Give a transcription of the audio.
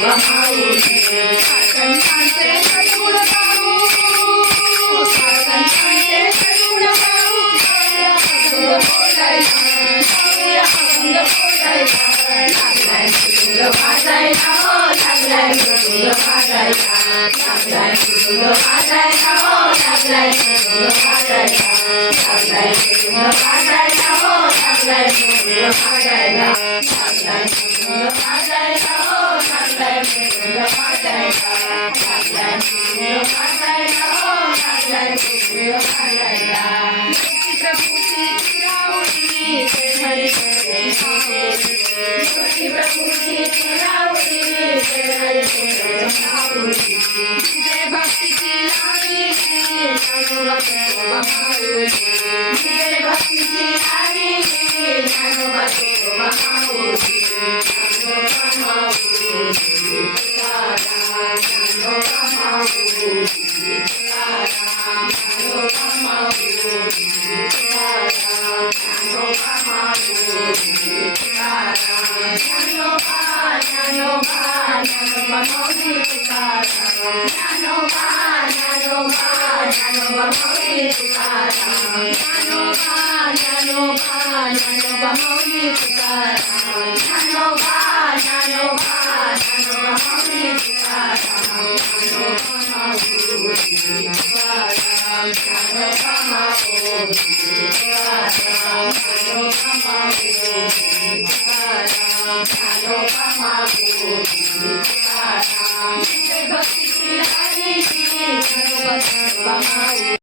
माऊली संतांचे सद्गुण गाऊ संतांचे सद्गुण गाऊ अभंग बोलायला लागलाय मृदुंग वाजायला हो लागलाय मृदुंग वाजायला लागलाय मृदुंग वाजायला हो लागलाय मृदुंग वाजायला लागलाय मृदुंग वाजायला हो लागलाय मृदुंग वाजायला लागलाय मृदुंग वाजायला हो लागलाय मृदुंग वाजायला लागलाय मृदुंग वाजायला हो लागलाय मृदुंग वाजायला प्रभूची रावली हरी प्रभूची रावली हरी जय भक्तीची लावली ज्ञानोबा माऊली जय भक्तीची लावली ज्ञानोबा माऊली ज्ञानोबा माऊली ज्ञानोबा माऊली ज्ञानोबा माऊली